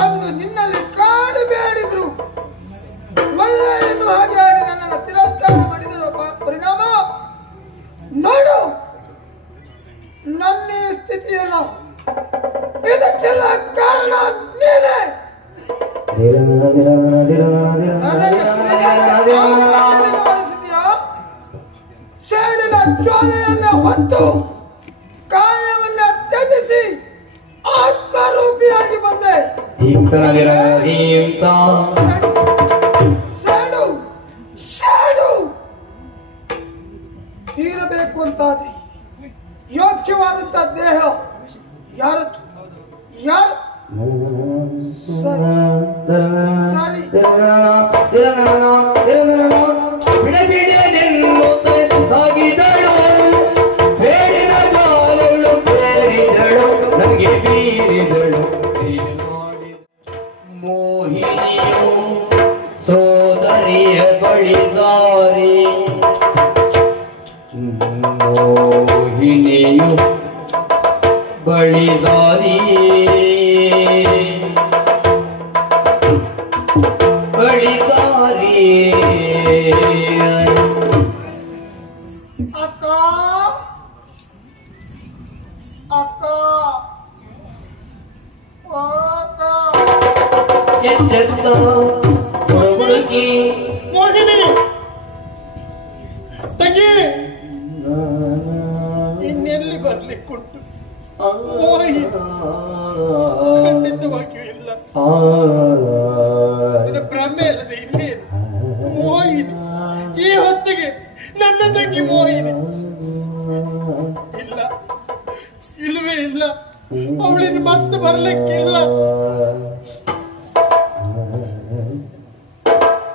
ಅಂದು ನಿನ್ನಲ್ಲಿ ಕಾಡು ಬೇಡಿದ್ರು ಒಳ್ಳೆಯನ್ನು ಹಾಗೆ ಆಡಿ ನನ್ನನ್ನು ತಿರಸ್ಕಾರ ಮಾಡಿದರು. ಪರಿಣಾಮ ನೋಡು ನನ್ನ ಈ ಸ್ಥಿತಿಯನ್ನು. ಇದಕ್ಕೆಲ್ಲ ಕಾರಣ ನೀನೇ. ಸೇಡಿನ ಜ್ವಾಲೆಯನ್ನ ಹೊತ್ತು ಕಾಯವನ್ನ ತ್ಯಜಿಸಿ ಆತ್ಮರೂಪಿಯಾಗಿ ಬಂದೆ. ಸೇಡು ತೀರಬೇಕು ಅಂತಾದ್ರೆ ಯೋಗ್ಯವಾದಂತ ದೇಹ ಯಾರದ್ದು ಯಾರು ಸರಿ ಮೋಹಿನಿಯು ಸೋದರಿಯ ಬಳಿದಾರಿ, ಮೋಹಿನಿಯು ಬಳಿದಾರಿ, ಬಳಿದಾರಿ. ಅಕ್ಕ ಅಕ್ಕ ಎಚ್ಚೆತ್ತ ಹುಡುಗಿ ಮೋಹಿನಿ ತಂಗಿ ಇನ್ನೆಲ್ಲಿ ಬರ್ಲಿಕ್ಕುಂಟು. ಮೋಹಿನಿ ಖಂಡಿತವಾಗಿಯೂ ಇಲ್ಲ. ಭ್ರಮೆ ಅಲ್ಲದೆ ಇನ್ನೇನು. ಮೋಹಿನಿ ಈ ಹೊತ್ತಿಗೆ ನನ್ನ ತಂಗಿ ಮೋಹಿನಿ ಇಲ್ಲ, ಇಲ್ಲವೇ ಇಲ್ಲ. ಅವಳಿಗೆ ಮತ್ತೆ ಬರ್ಲಿಕ್ಕಿಲ್ಲ.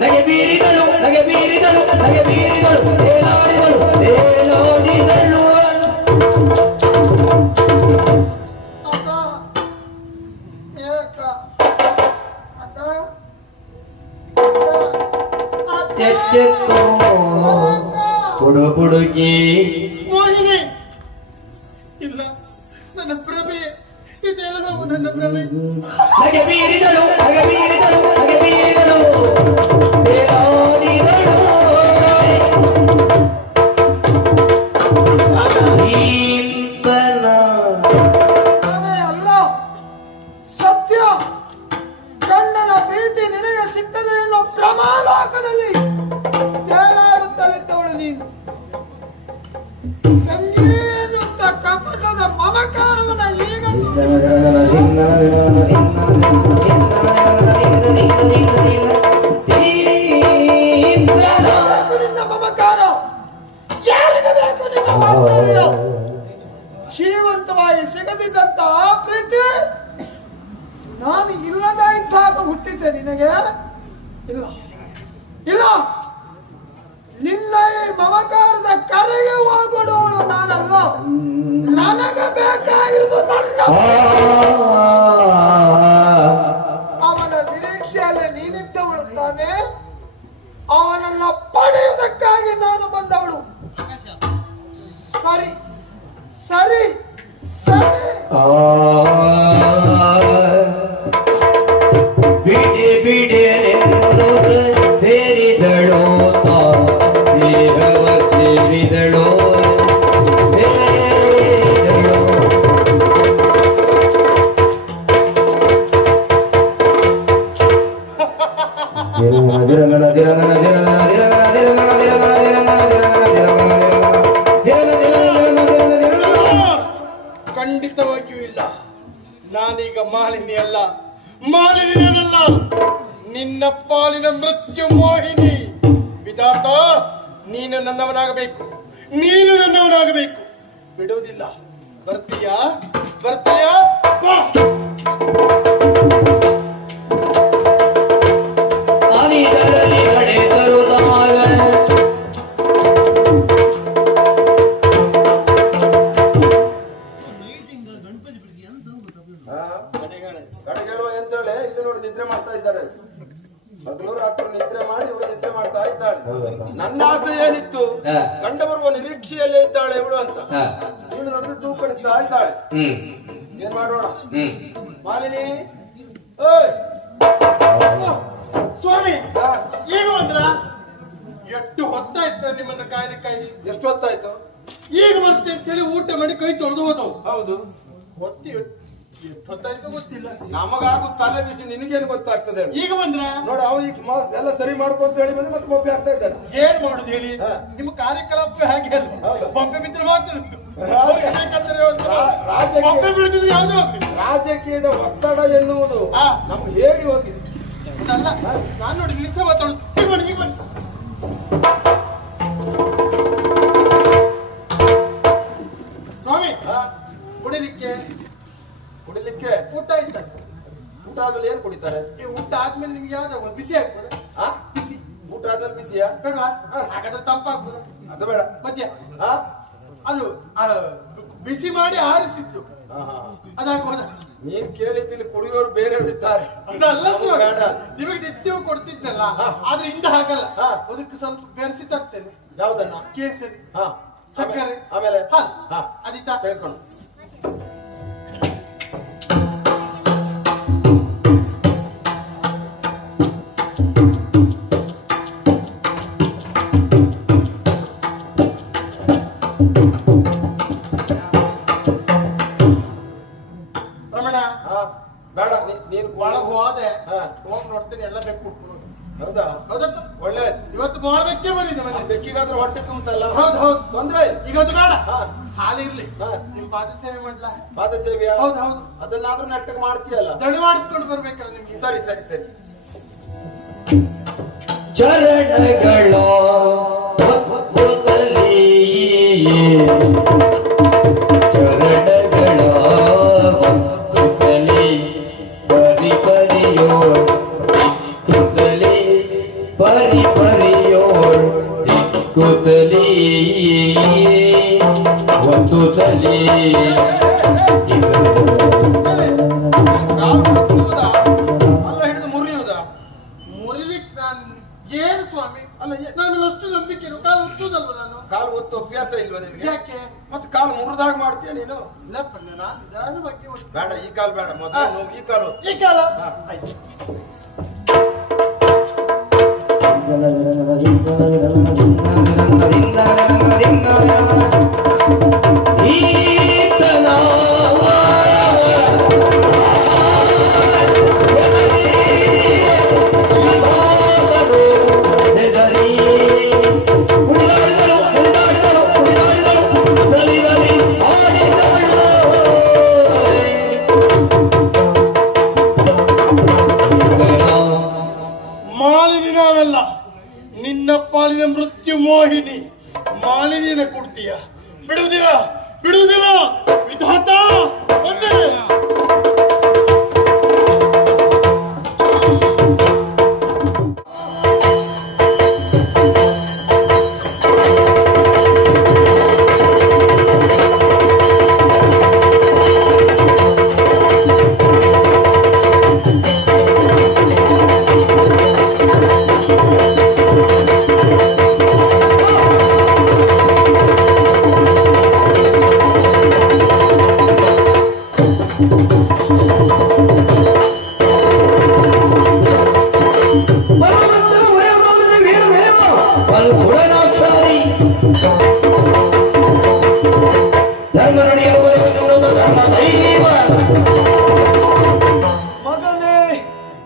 ನಗೆ ಬೀರಿದಳು, ನಗೆ ಬೀರಿದಳು, ನಗೆ ಬೀರಿದಳು, ತೇಲಾಡಿದಳು, ತೇಲಾಡಿದಳು. ಅಕ್ಕ ಏಕ ಅಕ್ಕ ಎಚ್ಚೆತ್ತು ಹುಡುಗಿ ಮೋಹಿನಿ ಇಲ್ಲ. ನನ್ನ ಭ್ರಮೆ ಇದೆಲ್ಲವೂ ನನ್ನ ಭ್ರಮೆ. ನಗೆ ಬೀರಿದಳು, ನಗೆ ಬೀರಿದಳು, ನಗೆ ಬೀರಿದಳು, ತೇಲಾಡಿದಳು. ಅಲ್ಲ ಸತ್ಯ. ಕಣ್ಣನ ಪ್ರೀತಿ ನಿನಗೆ ಸಿಗ್ತದೆ ಎನ್ನುವ ಪ್ರಮಾಲೋಕದಲ್ಲಿ ತೇಲಾಡುತ್ತಲಿದ್ದವಳು ನೀನು. ಸಂಗೀತ ಕಪಟದ ಮಮಕಾರವನ್ನ ಈಗ ನಿನ್ನ ಮಮಕಾರ ಯಾರಿಗೆ ಬೇಕು? ನಿನ್ನ ವಾತ್ಸಲ್ಯ ಜೀವಂತವಾಗಿ ಸಿಗದಿದ್ದಂತ ಪ್ರೀತಿ ನಾನು ಇಲ್ಲದ ಇದ್ದಾಗ ಹುಟ್ಟಿದ್ದೆ ನಿನಗೆ. ಇಲ್ಲ ಇಲ್ಲ, ನಿನ್ನ ಈ ಮಮಕಾರದ ಕರೆಗೆ ಹೋಗೊಡುವಳು ನಾನಲ್ಲ. ನನಗೆ ಬೇಕಾಗಿರುವುದು ನನ್ನ ಅವನ ನಿರೀಕ್ಷೆಯಲ್ಲಿ ನೀನಿದ್ದವಳು ತಾನೆ. ಅವನನ್ನ ಪಡೆಯುವುದಕ್ಕಾಗಿ ನಾನು ಬಂದವಳು. ಸರಿ ಸರಿ ಸರಿ. ಬಿಡಿ ಬಿಡಿ ಸೇರಿದಳು, ದೇಹವ ಸೇರಿದಳು, ಸೇರಿದಳು. ಖಂಡಿತವಾಗಿಯೂ ಇಲ್ಲ. ನಾನೀಗ ಮಾಲಿನಿ ಅಲ್ಲ, ಮಾಲಿನಿಯಲ್ಲ, ನಿನ್ನ ಪಾಲಿನ ಮೃತ್ಯು ಮೋಹಿನಿ. ವಿಧಾತ, ನೀನು ನನ್ನವನಾಗಬೇಕು, ನೀನು ನನ್ನವನಾಗಬೇಕು. ಬರ್ತೀಯಾ ಬರ್ತೀಯಾ ಬಾ. ಅನಿದರಲ್ಲಿ ಕಡೆ ತರುದಾಗ ಕಡೆಗಳು ಎಂತೇಳಿ ಇದು ನೋಡಿ ನಿದ್ರೆ ಮಾಡ್ತಾ ಇದ್ದಾರೆ. ಹಗಲು ರಾತ್ರಿ ನಿದ್ರೆ ಮಾಡಿ ಇವಳು ನಿದ್ರೆ ಮಾಡ್ತಾ ಇದ್ದಾಳೆ. ನನ್ನ ಆಸೆ ಏನಿತ್ತು, ಕಂಡ ಬರುವ ನಿರೀಕ್ಷೆಯಲ್ಲೇ ಇದ್ದಾಳೆ ಇವಳು ಅಂತ. ಇವಳು ನೋಡಿದ್ರೆ ತೂಕಡಿಸ್ತಾ ಇದ್ದಾಳೆ. ಏನ್ ಮಾಡೋಣ ಮಾಲಿನಿ? ಸ್ವಾಮಿ ಈಗ ಬಂದ್ರ? ಎಷ್ಟು ಹೊತ್ತಾಯ್ತ ನಿಮ್ಮನ್ನ ಕಾಯ್ಲಿ? ಎಷ್ಟು ಹೊತ್ತಾಯ್ತು? ಈಗ ಮತ್ತೆ ಅಂತೇಳಿ ಊಟ ಮಾಡಿ ಕೈ ತೊಳೆದು ಹೋದವು. ಹೌದು, ಹೊತ್ತಿ ಎಷ್ಟು ಹೊತ್ತಾಯ್ತು ಗೊತ್ತಿಲ್ಲ. ನಮಗಾಗು ತಲೆ ಬಿಸಿ, ನಿನಗೇನು ಗೊತ್ತಾಗ್ತದೆ? ಈಗ ಬಂದ್ರ ನೋಡ ಅವ ಈಗ ಎಲ್ಲ ಸರಿ ಮಾಡ್ಕೊಂತ ಹೇಳಿ ಬಂದ್ರೆ ಮತ್ತೆ ಬೊಬ್ಬೆ ಆಗ್ತಾ ಇದ್ದಾನೆ. ಏನ್ ಮಾಡುದು ಹೇಳಿ? ನಿಮ್ಮ ಕಾರ್ಯಕಲಾಪ ಹಾಗೆ ಅಲ್ವಾ? ಬೊಬ್ಬೆ ಬಿದ್ರೆ ಮಾತ್ರ ಬೊಬ್ಬೆ ಬೀಳ್ತಿದ್ರೆ ಯಾವ್ದು ರಾಜಕೀಯದ ಒತ್ತಡ ಎನ್ನುವುದು ನಮ್ಗೆ ಹೇಳಿ ಹೋಗಿದೆ. ಅಲ್ಲ ನಾನು ನೋಡಿ ನಿಲ್ಸ ಮಾತಾಡುದು. ಈಗ ಬನ್ನಿ ಸ್ವಾಮಿ. ಕುಡಿಲಿಕ್ಕೆ ಊಟ ಆಯ್ತ? ಊಟ ಆದ್ಮೇಲೆ ಏನ್ ಕುಡಿತಾರೆ? ಊಟ ಆದ್ಮೇಲೆ ನಿಮ್ಗೆ ಯಾವ್ದು ಬಿಸಿ ಆಗ್ಬೋದ? ಬಿಸಿ ಊಟ ಆದ್ಮೇಲೆ ಬಿಸಿಯಾ? ಬೇಡವಾ? ಹಾಗಾದ್ರೆ ತಂಪಾಗ್ಬೋದ? ಅದು ಬೇಡ. ಮಧ್ಯ ಅದು ಬಿಸಿ ಮಾಡಿ ಆರಿಸಿದ್ದು ಅದಾಗ್ಬೋದ? ನೀನ್ ಕೇಳಿದ್ದೀನಿ, ಕುಡಿಯೋರು ಬೇರೆಯವರು ಇದ್ದಾರೆ. ಅದಲ್ಲ ಬೇಡ, ನಿಮಗೆ ನಿತ್ಯವೂ ಕೊಡ್ತಿದ್ನಲ್ಲ. ಆದ್ರೆ ಇಂದ ಹಾಗಲ್ಲ, ಅದಕ್ಕೆ ಸ್ವಲ್ಪ ಬೆರೆಸಿ ತರ್ತೇನೆ. ಯಾವ್ದನ್ನ? ಕೇಸರಿ, ಸಕ್ಕರೆ, ಆಮೇಲೆ ಅದಿತ್ತ ತೆಗೆದುಕೊಂಡು. ಬೇಡ, ನೀನ್ ಒಳಗ್ ಹೋದೆ ಹೋಗಿ ನೋಡ್ತೇನೆ, ಎಲ್ಲ ಬೇಕು ಕೊಟ್ಬಿಡೋದು. ಹೌದಾ? ಹೌದಪ್ಪ, ಒಳ್ಳೆ. ಇವತ್ತು ಮಾಡಬೇಕೇ ಬಂದಿದ್ದೆ ಮನೆ. ಬೆಕ್ಕಿಗಾದ್ರೂ ಹೊಟ್ಟೆ ತುಂಬಲ್ಲ. ಹೌದು ಹೌದು, ತೊಂದ್ರೆ ಈಗ ಅದು ಬೇಡ, ಹಾಲಿರ್ಲಿ. ನಿಮ್ ಪಾದ ಸೇವೆ ಮಾಡ್ಲಾ? ಪಾದ ಸೇವೆಯಾ? ಹೌದು ಹೌದು. ಅದನ್ನಾದ್ರೂ ನೆಟ್ಟಗೆ ಮಾಡ್ತೀಯಲ್ಲ? ದಣಿ ಮಾಡಿಸ್ಕೊಂಡು ಬರ್ಬೇಕಲ್ಲ ನಿಮ್ಗೆ. ಸರಿ ಸರಿ ಸರಿ. ಚರಣಗಳ ಪರಿ ಪರಿಯೋಳ್ ದಿಕ್ಕುತ್ತಲೇ ಒಂದು ತಲೆ ಅಲ್ಲ ಹಿಡಿದು ಮುರಿಯುವುದಾ? ಮುರಿಲಿಕ್ಕೆ ನಾನು ಏನು ಸ್ವಾಮಿ? ಅಲ್ಲ ನಾನು ಅಷ್ಟು ನಂಬಿಕೆ ಕಾಲು ಒತ್ತುದಲ್ವ ನಾನು? ಕಾಲು ಒತ್ತು ಅಭ್ಯಾಸ ಇಲ್ವಾ ನಿನಗೆ? ಯಾಕೆ ಮತ್ತೆ ಕಾಲು ಮುರಿದಾಗ ಮಾಡ್ತೀಯ ನೀನು? ಇಲ್ಲಪ್ಪ, ನಾನು ನಿಧಾನ ಬಗ್ಗೆ ಬೇಡ, ಈ ಕಾಲು ಬೇಡ, ಮೊದಲು ಈ ಕಾಲು. ಈ ಕಾಲ ನಿನ್ನ ಪಾಲಿನ ಮೃತ್ಯು ಮೋಹಿನಿ ಮಾಲಿನ್ಯನ ಕೊಡ್ತೀಯ? ಬಿಡುವುದಿಲ್ಲ ಬಿಡುವುದಿಲ್ಲ ವಿಧಾತ. ಮಗನೇ,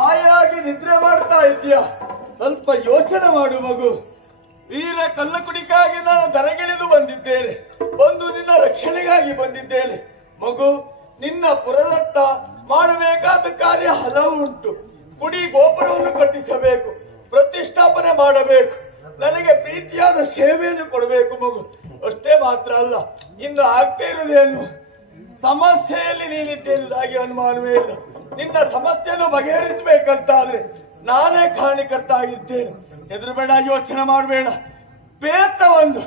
ಹಾಯಾಗಿ ನಿದ್ರೆ ಮಾಡ್ತಾ ಇದ್ಯಾ? ಸ್ವಲ್ಪ ಯೋಚನೆ ಮಾಡು ಮಗು. ವೀರ ಕಲ್ಲಕುಡಿಗಾಗಿ ನಾನು ದರಗಿಳಿದು ಬಂದಿದ್ದೇನೆ. ಬಂದು ನಿನ್ನ ರಕ್ಷಣೆಗಾಗಿ ಬಂದಿದ್ದೇನೆ ಮಗು. ನಿನ್ನ ಪುರದತ್ತ ಮಾಡಬೇಕಾದ ಕಾರ್ಯ ಹಲವು ಉಂಟು. ಗುಡಿ ಗೋಪುರವನ್ನು ಕಟ್ಟಿಸಬೇಕು, ಪ್ರತಿಷ್ಠಾಪನೆ ಮಾಡಬೇಕು, ನನಗೆ ಪ್ರೀತಿಯಾದ ಸೇವೆಯನ್ನು ಕೊಡಬೇಕು ಮಗು. ಅಷ್ಟೇ ಮಾತ್ರ ಅಲ್ಲ, ಇನ್ನು ಆಗ್ತಾ ಇರುವುದೇನು? ಸಮಸ್ಯೆಯಲ್ಲಿ ನೀನಿದ್ದೇನುದಾಗಿ ಅನುಮಾನವೇ ಇಲ್ಲ. ನಿನ್ನ ಸಮಸ್ಯೆಯನ್ನು ಬಗೆಹರಿಸಬೇಕಂತಾದ್ರೆ ನಾನೇ ಕಾರಣಕರ್ತ ಆಗಿರ್ತೇನೆ. ಹೆದರಬೇಡ, ಯೋಚನೆ ಮಾಡಬೇಡ. ಬೇತ ಒಂದು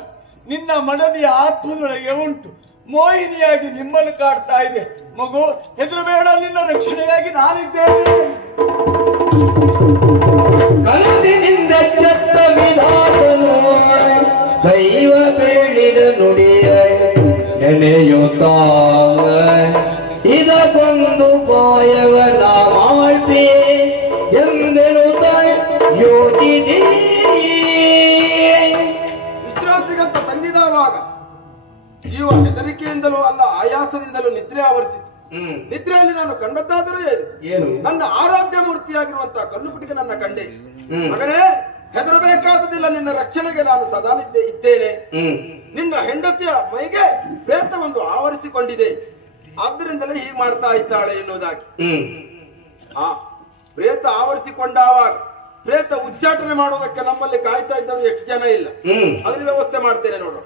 ನಿನ್ನ ಮಡದಿಯ ಆತ್ಮದೊಳಗೆ ಉಂಟು, ಮೋಹಿನಿಯಾಗಿ ನಿಮ್ಮನ್ನು ಕಾಡ್ತಾ ಇದೆ. ಮಗು, ಹೆದರಬೇಡ, ನಿನ್ನ ರಕ್ಷಣೆಯಾಗಿ ನಾನಿದ್ದೇನೆ. ಕನಸಿನಿಂದ ಚತ್ತ ವಿಧಾತನು ದೈವ ಬೇಡಿದ ನುಡಿಯ ನೆನೆಯುತ್ತಾಗ ಇದಕ್ಕೊಂದು ಪಾಯವನ ಮಾಡ್ತಿ ಎಂದೆನುತ್ತ ಯೋಚಿಸಿ ವಿಶ್ರಾಂತಿಗಂತ ತಂದಿದವಾಗ ಜೀವ ಹೆದರಿಕೆಯಿಂದಲೂ ಅಲ್ಲ ಆಯಾಸದಿಂದಲೂ ನಿದ್ರೆ ಆವರಿಸಿತು. ನಿದ್ರೆಯಲ್ಲಿ ನಾನು ಕಂಡದ್ದಾದರೂ ಏನು? ನನ್ನ ಆರಾಧ್ಯ ಮೂರ್ತಿಯಾಗಿರುವಂತಹ ಕಲ್ಲುಪುಟಿಗೆ ನನ್ನ ಕಂಡೆ. ಮಗನೇ, ಹೆದರಬೇಕಾದುದಿಲ್ಲ, ನಿನ್ನ ರಕ್ಷಣೆಗೆ ನಾನು ಸದಾ ಇದ್ದೇನೆ. ನಿನ್ನ ಹೆಂಡತಿಯ ಮೈಗೆ ಪ್ರೇತವೊಂದು ಆವರಿಸಿಕೊಂಡಿದೆ, ಆದ್ದರಿಂದಲೇ ಹೀಗೆ ಮಾಡ್ತಾ ಇದ್ದಾಳೆ ಎನ್ನುವುದಾಗಿ. ಪ್ರೇತ ಆವರಿಸಿಕೊಂಡಾವಾಗ ಪ್ರೇತ ಉಚ್ಚಾಟನೆ ಮಾಡುವುದಕ್ಕೆ ನಮ್ಮಲ್ಲಿ ಕಾಯ್ತಾ ಇದ್ದವರು ಎಷ್ಟು ಜನ ಇಲ್ಲ. ಅದ್ರ ವ್ಯವಸ್ಥೆ ಮಾಡ್ತೇನೆ ನೋಡು.